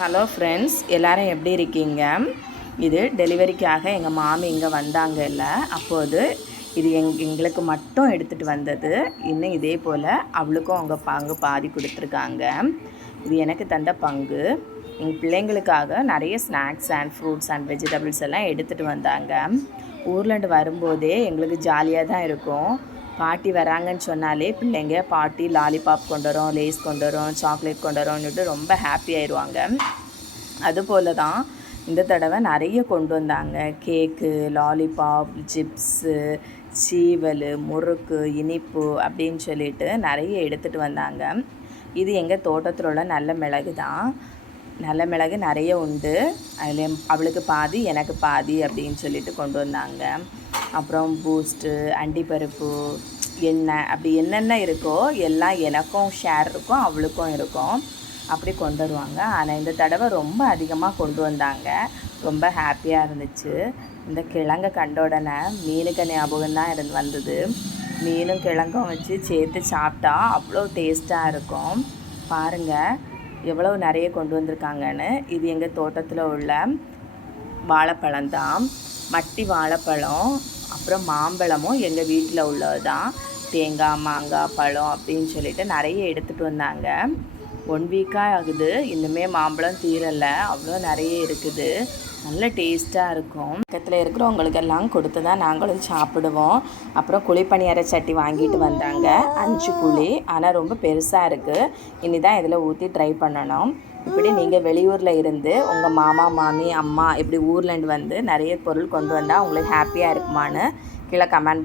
Hello friends, எல்லோரும் எப்படி இருக்கீங்க? இது டெலிவரிக்காக எங்கள் மாமி இங்கே வந்தாங்கல்ல, அப்போது இது எங்களுக்கு மட்டும் எடுத்துகிட்டு வந்தது. இன்னும் இதே போல் அவளுக்கும் அவங்க பங்கு பாதி கொடுத்துருக்காங்க. இது எனக்கு தந்த பங்கு. எங்கள் பிள்ளைங்களுக்காக நிறைய snacks and fruits and vegetables எல்லாம் எடுத்துகிட்டு வந்தாங்க. ஊர்லேருந்து வரும்போதே எங்களுக்கு ஜாலியாக தான் இருக்கும். பாட்டி வராங்கன்னு சொன்னாலே பிள்ளைங்க பாட்டி லாலிபாப் கொண்டு வரோம், லேஸ் கொண்டு வரோம், சாக்லேட் கொண்டு வரோன்னுட்டு ரொம்ப ஹாப்பி ஆயிடுவாங்க. அதுபோல் தான் இந்த தடவை நிறைய கொண்டு வந்தாங்க. கேக்கு, லாலிபாப், சிப்ஸு, சீவல், முறுக்கு, இனிப்பு அப்படின்னு சொல்லிட்டு நிறைய எடுத்துகிட்டு வந்தாங்க. இது எங்கள் தோட்டத்தில் உள்ள நல்ல மிளகு தான். நல்ல மிளகு நிறைய உண்டு. அதில் அவளுக்கு பாதி எனக்கு பாதி அப்படின்னு சொல்லிட்டு கொண்டு வந்தாங்க. அப்புறம் பூஸ்ட்டு, அண்டிப்பருப்பு, எண்ணெய், அப்படி என்னென்ன இருக்கோ எல்லாம் எனக்கும் ஷேர் இருக்கும், அவளுக்கும் இருக்கும். அப்படி கொண்டு வருவாங்க. ஆனால் இந்த தடவை ரொம்ப அதிகமாக கொண்டு வந்தாங்க. ரொம்ப ஹாப்பியாக இருந்துச்சு. இந்த கிழங்கை கண்ட உடனே மீனுக்கு ஞாபகம் தான் வந்தது. மீனும் கிழங்கும் வச்சு சேர்த்து சாப்பிட்டா அவ்வளோ டேஸ்ட்டாக இருக்கும். பாருங்கள் எவ்வளோ நிறைய கொண்டு வந்திருக்காங்கன்னு. இது எங்கள் தோட்டத்தில் உள்ள வாழைப்பழம் தான். மட்டி வாழைப்பழம், அப்புறம் மாம்பழமும் எங்கள் வீட்டில் உள்ளது தான். தேங்காய், மாங்காய், பழம் அப்படின்னு சொல்லிட்டு நிறைய எடுத்துகிட்டு வந்தாங்க. 1 வீக்காக ஆகுது, இன்னுமே மாம்பழம் தீரலை, அவ்வளோ நிறைய இருக்குது. நல்ல டேஸ்ட்டாக இருக்கும். பக்கத்தில் இருக்கிறவங்களுக்கெல்லாம் கொடுத்து தான் நாங்களும் சாப்பிடுவோம். அப்புறம் குழிப்பணியார சட்டி வாங்கிட்டு வந்தாங்க, 5 குழி. ஆனால் ரொம்ப பெருசாக இருக்குது. இனி தான் இதில் ஊற்றி ட்ரை பண்ணணும். இப்படி நீங்கள் வெளியூரில் இருந்து உங்கள் மாமா, மாமி, அம்மா இப்படி ஊர்லேருந்து வந்து நிறைய பொருள் கொண்டு வந்தால் உங்களுக்கு ஹாப்பியாக இருக்குமான்னு கீழே கமெண்ட் பண்ணி